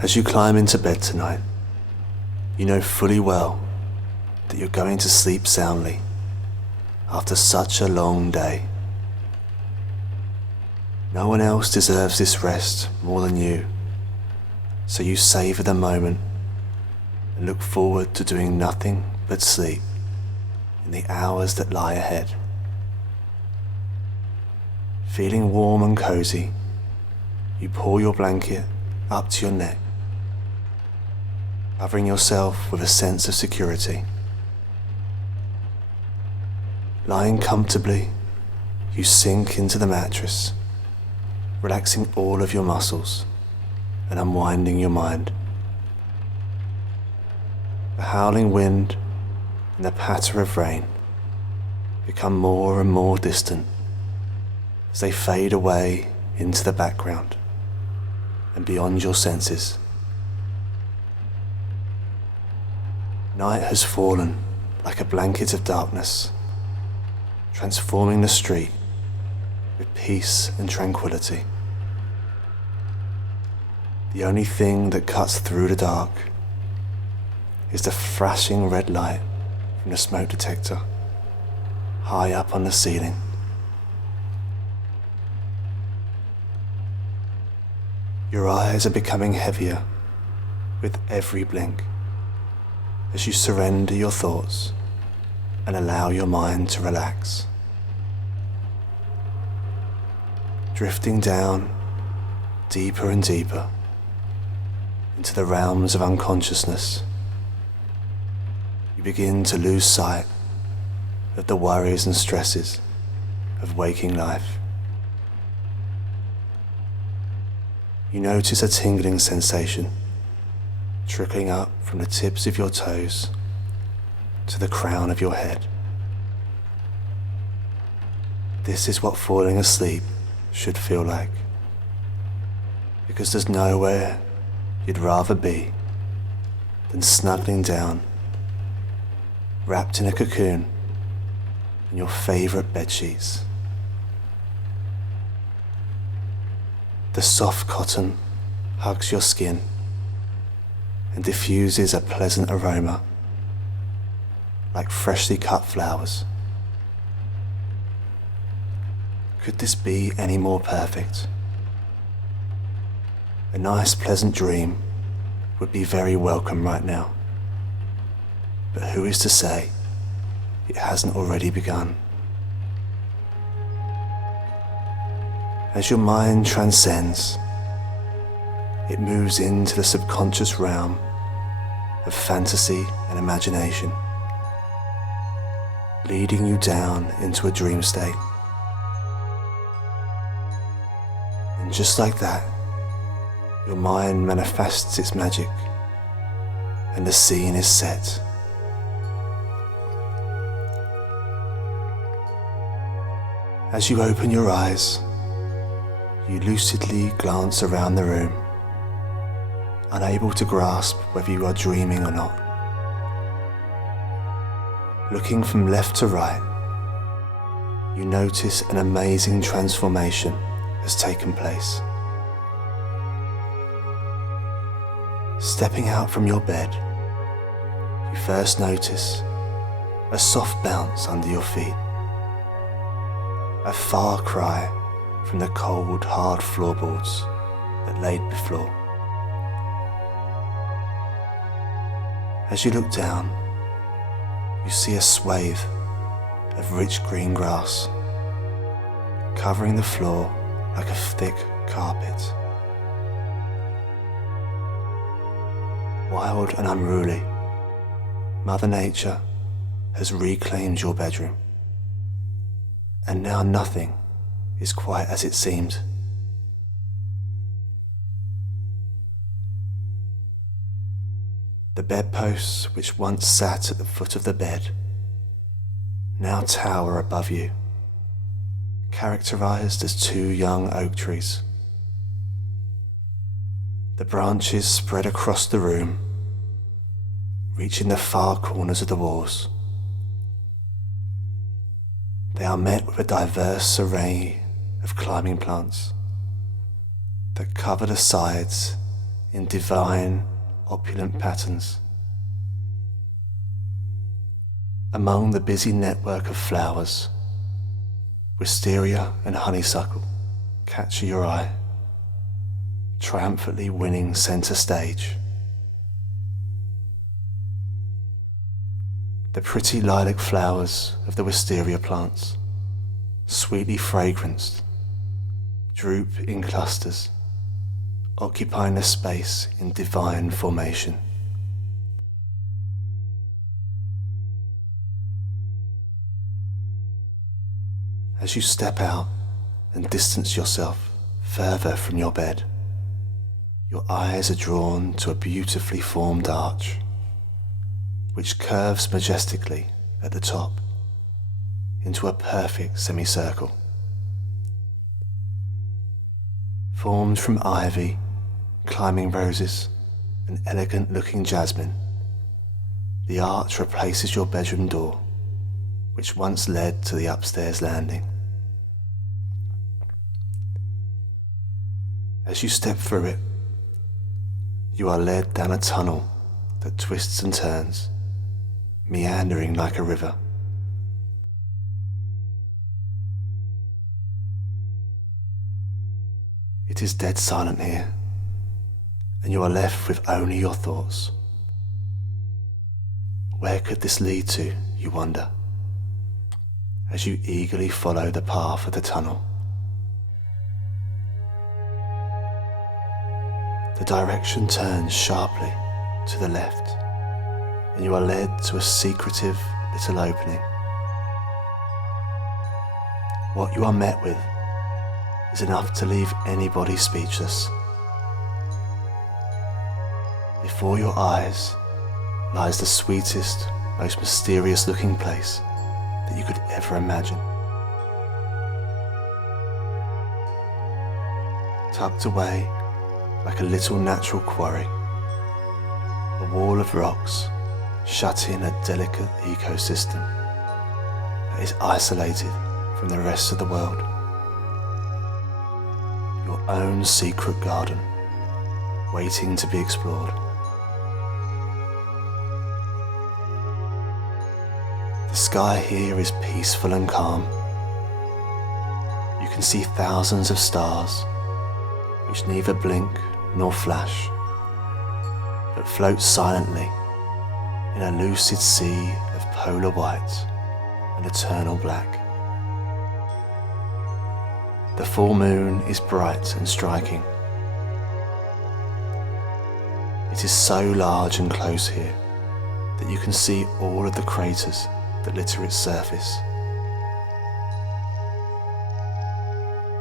As you climb into bed tonight, you know fully well that you're going to sleep soundly after such a long day. No one else deserves this rest more than you, so you savor the moment and look forward to doing nothing but sleep in the hours that lie ahead. Feeling warm and cozy, you pull your blanket up to your neck, covering yourself with a sense of security. Lying comfortably, you sink into the mattress, relaxing all of your muscles and unwinding your mind. The howling wind and the patter of rain become more and more distant as they fade away into the background and beyond your senses. Night has fallen like a blanket of darkness, transforming the street with peace and tranquility. The only thing that cuts through the dark is the flashing red light from the smoke detector high up on the ceiling. Your eyes are becoming heavier with every blink as you surrender your thoughts and allow your mind to relax. Drifting down deeper and deeper into the realms of unconsciousness, you begin to lose sight of the worries and stresses of waking life. You notice a tingling sensation trickling up from the tips of your toes to the crown of your head. This is what falling asleep should feel like, because there's nowhere you'd rather be than snuggling down, wrapped in a cocoon in your favorite bed sheets. The soft cotton hugs your skin and diffuses a pleasant aroma like freshly cut flowers. Could this be any more perfect? A nice pleasant dream would be very welcome right now, but who is to say it hasn't already begun? As your mind transcends, it moves into the subconscious realm of fantasy and imagination, leading you down into a dream state. And just like that, your mind manifests its magic, and the scene is set. As you open your eyes, you lucidly glance around the room, unable to grasp whether you are dreaming or not. Looking from left to right, you notice an amazing transformation has taken place. Stepping out from your bed, you first notice a soft bounce under your feet, a far cry from the cold, hard floorboards that laid before. As you look down, you see a swathe of rich green grass covering the floor like a thick carpet. Wild and unruly, Mother Nature has reclaimed your bedroom, and now nothing is quite as it seemed. The bedposts which once sat at the foot of the bed now tower above you, characterized as two young oak trees. The branches spread across the room, reaching the far corners of the walls. They are met with a diverse array of climbing plants that cover the sides in divine, opulent patterns. Among the busy network of flowers, wisteria and honeysuckle catch your eye, triumphantly winning center stage. The pretty lilac flowers of the wisteria plants, sweetly fragranced, droop in clusters, occupying the space in divine formation. As you step out and distance yourself further from your bed, your eyes are drawn to a beautifully formed arch, which curves majestically at the top into a perfect semicircle. Formed from ivy, climbing roses, and elegant-looking jasmine, the arch replaces your bedroom door, which once led to the upstairs landing. As you step through it, you are led down a tunnel that twists and turns, meandering like a river. It is dead silent here, and you are left with only your thoughts. Where could this lead to, you wonder, as you eagerly follow the path of the tunnel? The direction turns sharply to the left, and you are led to a secretive little opening. What you are met with is enough to leave anybody speechless. Before your eyes lies the sweetest, most mysterious looking place that you could ever imagine. Tucked away like a little natural quarry, a wall of rocks shut in a delicate ecosystem that is isolated from the rest of the world. Your own secret garden, waiting to be explored. The sky here is peaceful and calm. You can see thousands of stars, which neither blink nor flash, but float silently in a lucid sea of polar white and eternal black. The full moon is bright and striking. It is so large and close here that you can see all of the craters that litter its surface.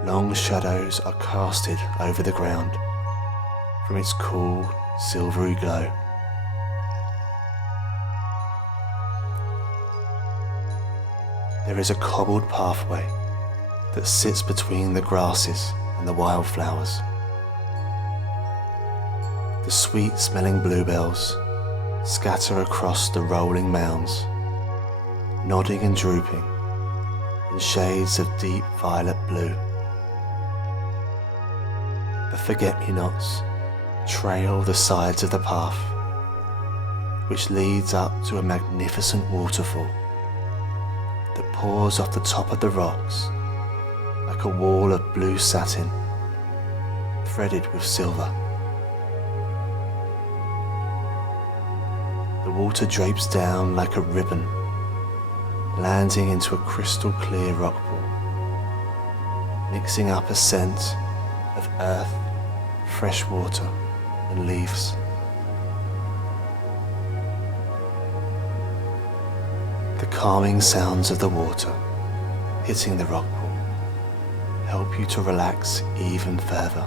Long shadows are casted over the ground from its cool, silvery glow. There is a cobbled pathway that sits between the grasses and the wildflowers. The sweet-smelling bluebells scatter across the rolling mounds, nodding and drooping in shades of deep violet blue. The forget-me-nots trail the sides of the path, which leads up to a magnificent waterfall that pours off the top of the rocks like a wall of blue satin threaded with silver. The water drapes down like a ribbon, landing into a crystal clear rock pool, mixing up a scent of earth, fresh water and leaves. The calming sounds of the water hitting the rock pool help you to relax even further.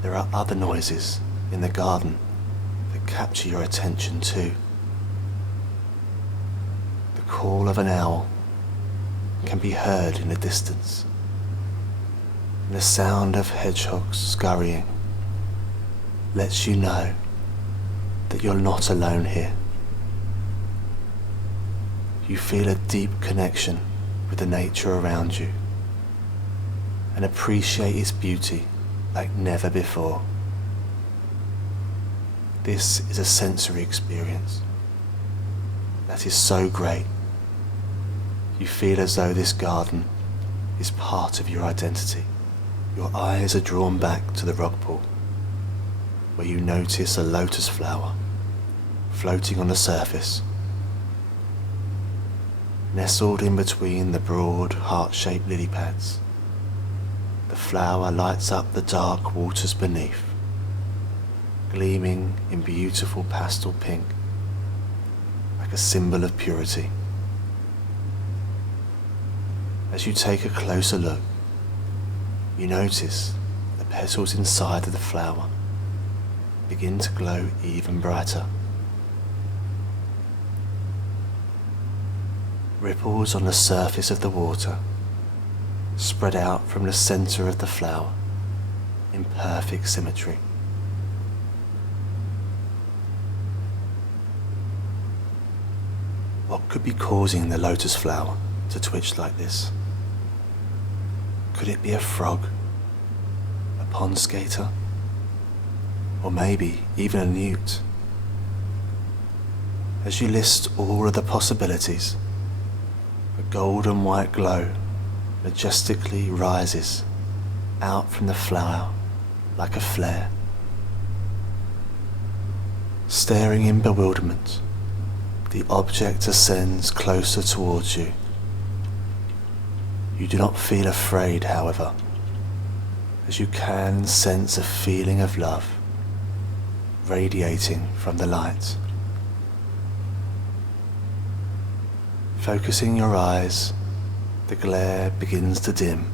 There are other noises in the garden that capture your attention too. The call of an owl can be heard in the distance, and the sound of hedgehogs scurrying lets you know that you're not alone here. You feel a deep connection with the nature around you and appreciate its beauty like never before. This is a sensory experience that is so great. You feel as though this garden is part of your identity. Your eyes are drawn back to the rock pool, where you notice a lotus flower floating on the surface. Nestled in between the broad, heart-shaped lily pads, the flower lights up the dark waters beneath, gleaming in beautiful pastel pink, like a symbol of purity. As you take a closer look, you notice the petals inside of the flower begin to glow even brighter. Ripples on the surface of the water spread out from the center of the flower in perfect symmetry. What could be causing the lotus flower to twitch like this? Could it be a frog, a pond skater, or maybe even a newt? As you list all of the possibilities, a golden white glow majestically rises out from the flower like a flare. Staring in bewilderment, the object ascends closer towards you. You do not feel afraid, however, as you can sense a feeling of love radiating from the light. Focusing your eyes, the glare begins to dim,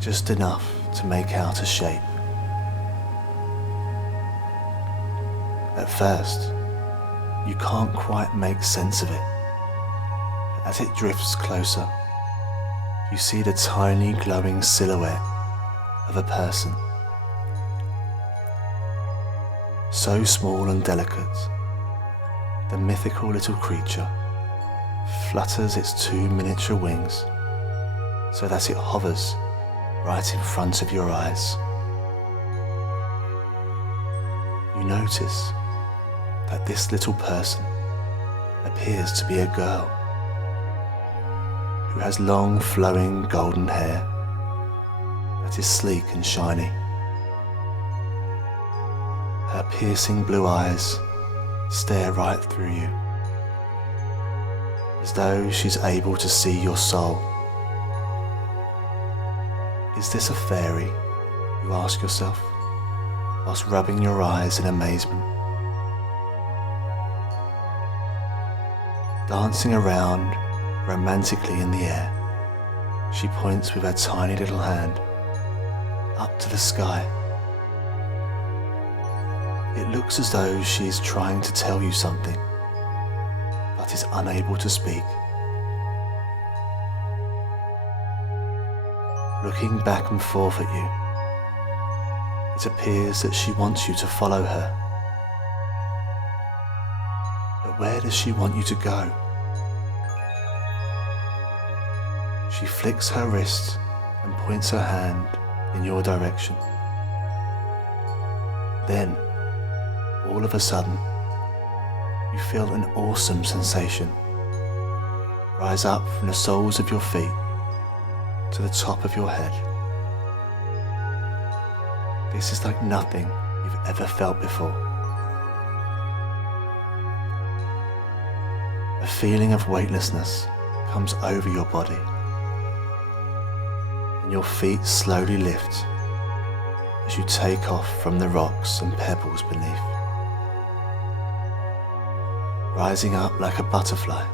just enough to make out a shape. At first, you can't quite make sense of it, but as it drifts closer, you see the tiny glowing silhouette of a person. So small and delicate, the mythical little creature flutters its two miniature wings so that it hovers right in front of your eyes. You notice that this little person appears to be a girl who has long flowing golden hair that is sleek and shiny. Her piercing blue eyes stare right through you, as though she's able to see your soul. Is this a fairy, you ask yourself, whilst rubbing your eyes in amazement. Dancing around romantically in the air, she points with her tiny little hand up to the sky. It looks as though she is trying to tell you something, but is unable to speak. Looking back and forth at you, it appears that she wants you to follow her. But where does she want you to go? She flicks her wrist and points her hand in your direction. Then, all of a sudden, you feel an awesome sensation rise up from the soles of your feet to the top of your head. This is like nothing you've ever felt before. A feeling of weightlessness comes over your body, and your feet slowly lift as you take off from the rocks and pebbles beneath. Rising up like a butterfly,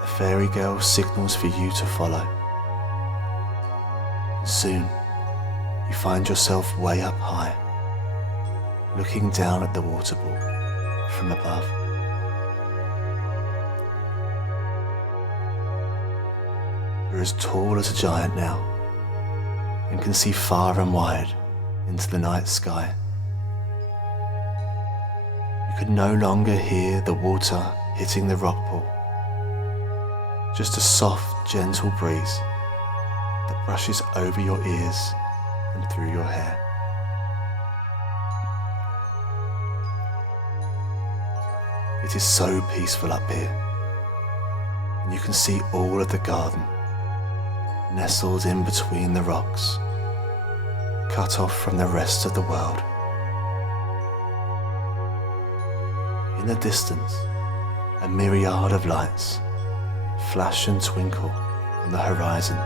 the fairy girl signals for you to follow. And soon, you find yourself way up high, looking down at the water ball from above. You're as tall as a giant now, and can see far and wide into the night sky. You can no longer hear the water hitting the rock pool, just a soft, gentle breeze that brushes over your ears and through your hair. It is so peaceful up here, and you can see all of the garden, nestled in between the rocks, cut off from the rest of the world. In the distance, a myriad of lights flash and twinkle on the horizon.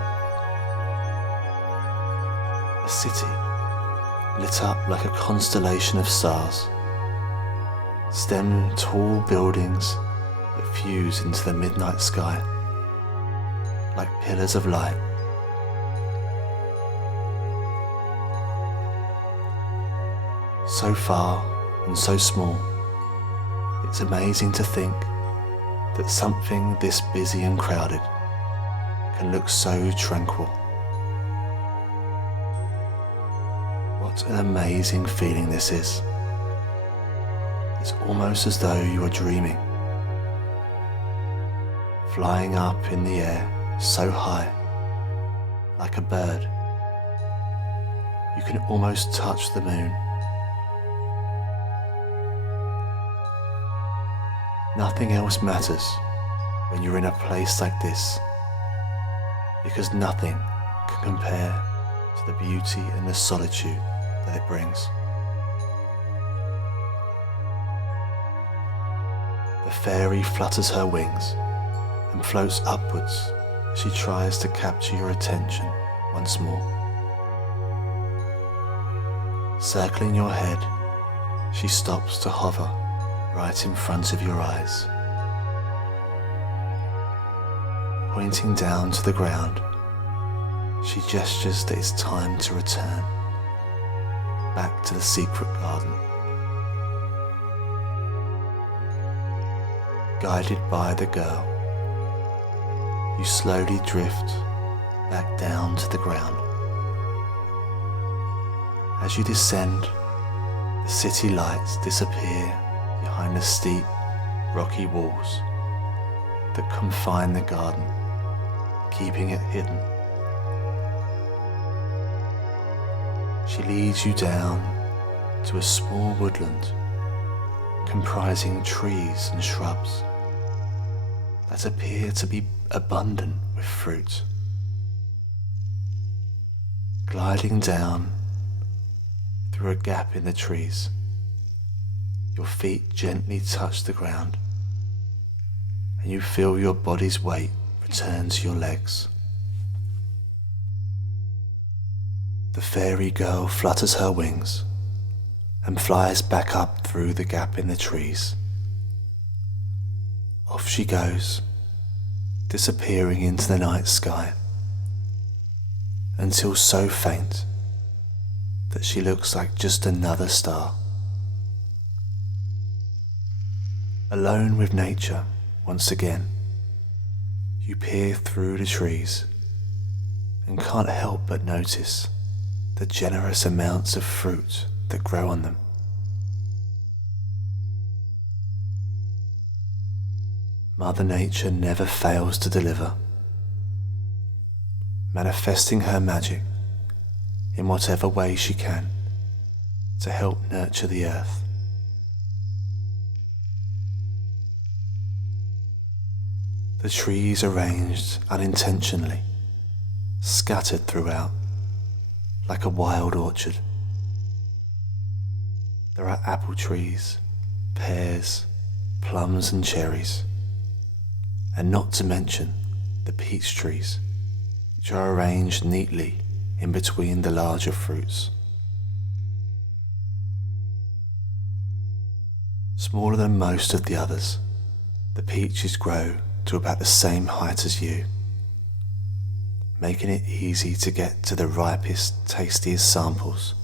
A city lit up like a constellation of stars, stem tall buildings that fuse into the midnight sky like pillars of light. So far and so small, it's amazing to think that something this busy and crowded can look so tranquil. What an amazing feeling this is. It's almost as though you are dreaming, flying up in the air so high, like a bird. You can almost touch the moon. Nothing else matters when you're in a place like this, because nothing can compare to the beauty and the solitude that it brings. The fairy flutters her wings and floats upwards as she tries to capture your attention once more. Circling your head, she stops to hover right in front of your eyes. Pointing down to the ground, she gestures that it's time to return back to the secret garden. Guided by the girl, you slowly drift back down to the ground. As you descend, the city lights disappear behind the steep, rocky walls that confine the garden, keeping it hidden. She leads you down to a small woodland comprising trees and shrubs that appear to be abundant with fruit. Gliding down through a gap in the trees, your feet gently touch the ground and you feel your body's weight return to your legs. The fairy girl flutters her wings and flies back up through the gap in the trees. Off she goes, disappearing into the night sky, until so faint that she looks like just another star. Alone with nature once again, you peer through the trees and can't help but notice the generous amounts of fruit that grow on them. Mother Nature never fails to deliver, manifesting her magic in whatever way she can to help nurture the earth. The trees arranged unintentionally, scattered throughout, like a wild orchard. There are apple trees, pears, plums and cherries, and not to mention the peach trees, which are arranged neatly in between the larger fruits. Smaller than most of the others, the peaches grow to about the same height as you, making it easy to get to the ripest, tastiest samples.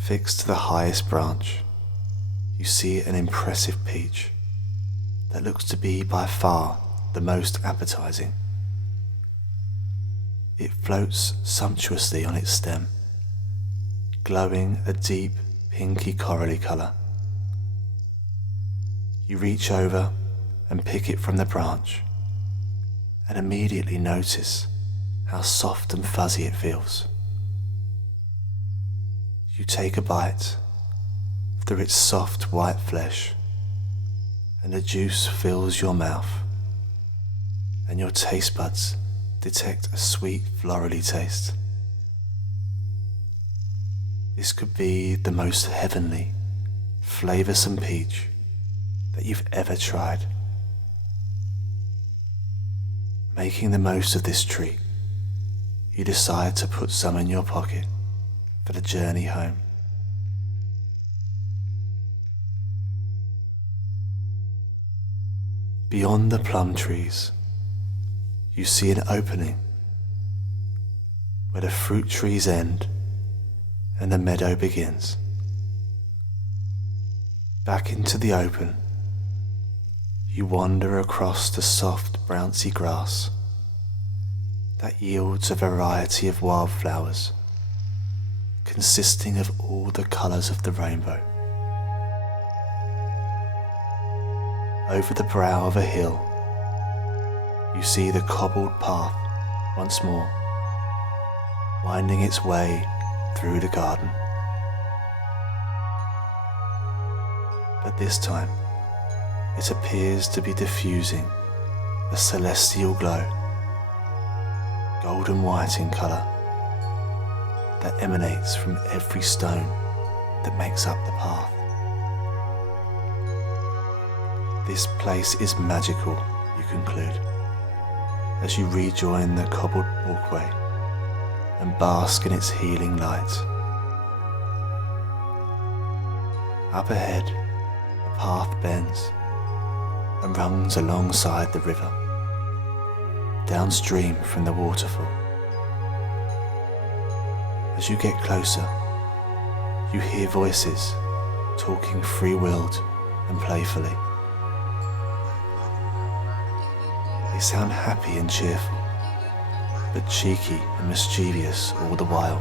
Fixed to the highest branch, you see an impressive peach that looks to be by far the most appetizing. It floats sumptuously on its stem, glowing a deep pinky corally colour. You reach over and pick it from the branch and immediately notice how soft and fuzzy it feels. You take a bite through its soft white flesh, and the juice fills your mouth, and your taste buds detect a sweet florally taste. This could be the most heavenly, flavoursome peach that you've ever tried. Making the most of this treat, you decide to put some in your pocket for the journey home. Beyond the plum trees, you see an opening where the fruit trees end and the meadow begins. Back into the open, you wander across the soft bouncy grass that yields a variety of wildflowers consisting of all the colours of the rainbow. Over the brow of a hill, you see the cobbled path once more, winding its way through the garden. But this time, it appears to be diffusing a celestial glow, golden white in colour, that emanates from every stone that makes up the path. This place is magical, you conclude, as you rejoin the cobbled walkway and bask in its healing light. Up ahead, the path bends and runs alongside the river, downstream from the waterfall. As you get closer, you hear voices talking free-willed and playfully. They sound happy and cheerful, but cheeky and mischievous all the while,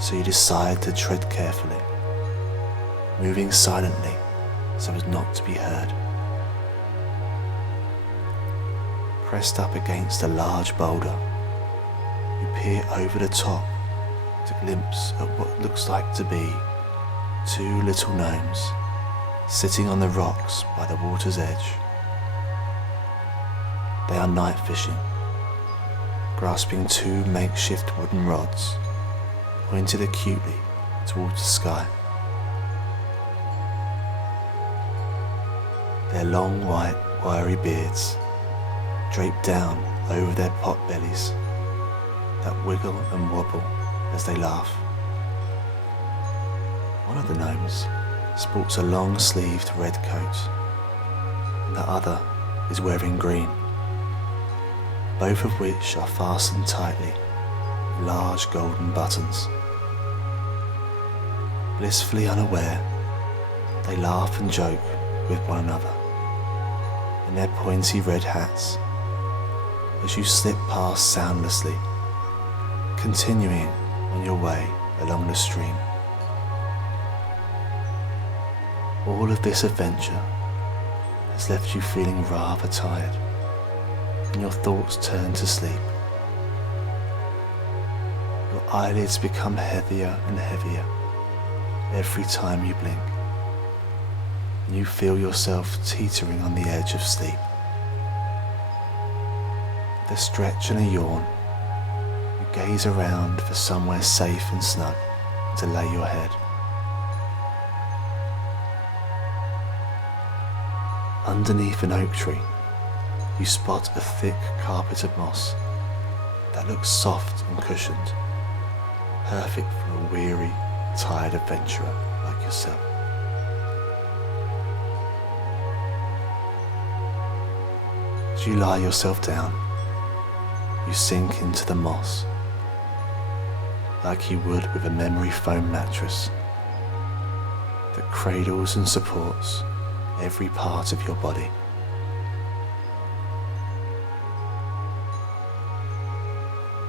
so you decide to tread carefully, moving silently so as not to be heard. Pressed up against a large boulder, you peer over the top to glimpse at what looks like to be two little gnomes sitting on the rocks by the water's edge. They are night fishing, grasping two makeshift wooden rods pointed acutely towards the sky. Their long white wiry beards draped down over their pot bellies that wiggle and wobble as they laugh. One of the gnomes sports a long-sleeved red coat, and the other is wearing green, both of which are fastened tightly with large golden buttons. Blissfully unaware, they laugh and joke with one another in their pointy red hats as you slip past soundlessly, continuing on your way along the stream. All of this adventure has left you feeling rather tired, and your thoughts turn to sleep. Your eyelids become heavier and heavier every time you blink, and you feel yourself teetering on the edge of sleep. With a stretch and a yawn, you gaze around for somewhere safe and snug to lay your head. Underneath an oak tree, you spot a thick carpet of moss that looks soft and cushioned, perfect for a weary, tired adventurer like yourself. As you lie yourself down, you sink into the moss like you would with a memory foam mattress that cradles and supports every part of your body.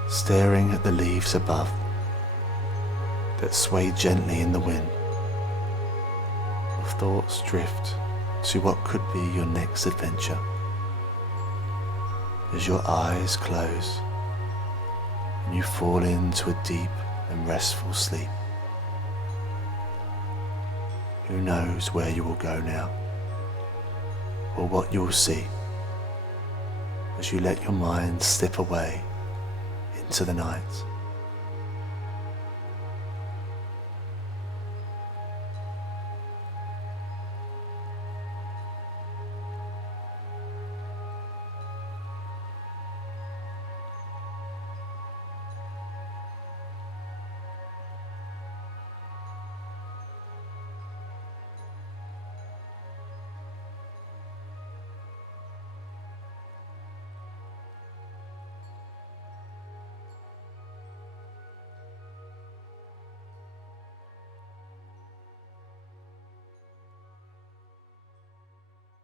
Staring at the leaves above that sway gently in the wind, your thoughts drift to what could be your next adventure. As your eyes close and you fall into a deep and restful sleep. Who knows where you will go now, or what you will see as you let your mind slip away into the night.